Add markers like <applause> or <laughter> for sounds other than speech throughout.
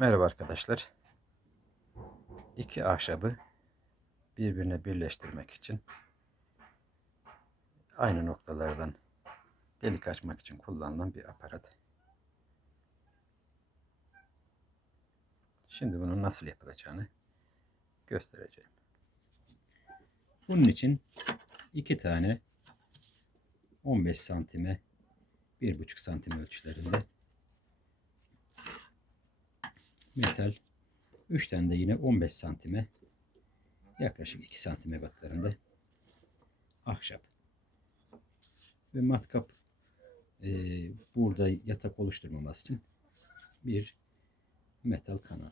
Merhaba arkadaşlar. İki ahşabı birbirine birleştirmek için aynı noktalardan delik açmak için kullanılan bir aparat. Şimdi bunun nasıl yapılacağını göstereceğim. Bunun için iki tane 15 santime 1,5 santim ölçülerinde metal 3 tane de yine 15 santime yaklaşık 2 santim ebatlarında ahşap ve matkap e, burada yatak oluşturmaması için bir metal kanal.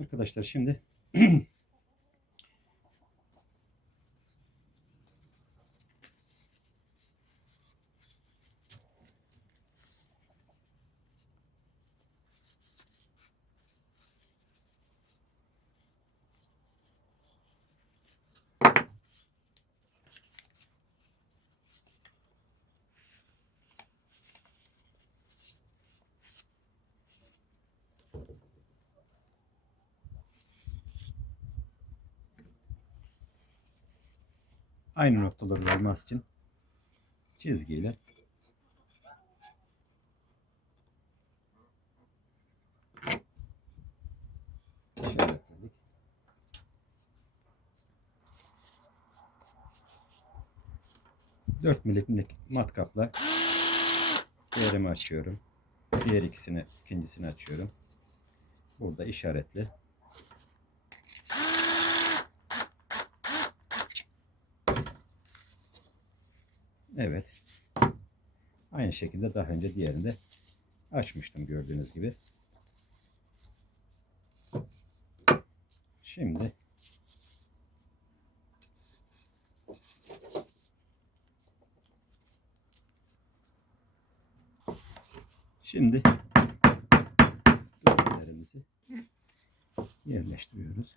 Arkadaşlar şimdi <clears throat> aynı noktaları olması için çizgiyle işaretledik. Dört milimlik matkapla diğerimi açıyorum. Diğer ikisini, ikincisini açıyorum. Burada işaretli. Evet. Aynı şekilde daha önce diğerinde açmıştım gördüğünüz gibi. Şimdi Şimdi yerleştiriyoruz.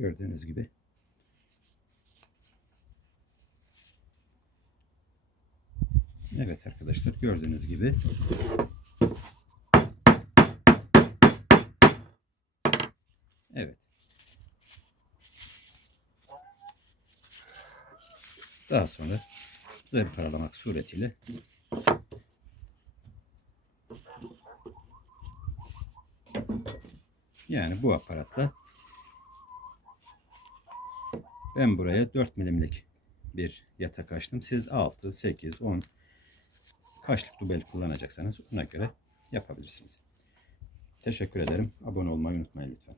Gördüğünüz gibi. Evet arkadaşlar gördüğünüz gibi. Evet. Daha sonra zırhalalamak suretiyle yani bu aparatla ben buraya 4 milimlik bir yatak açtım. Siz 6, 8, 10 kaçlık dubel kullanacaksanız ona göre yapabilirsiniz. Teşekkür ederim. Abone olmayı unutmayın lütfen.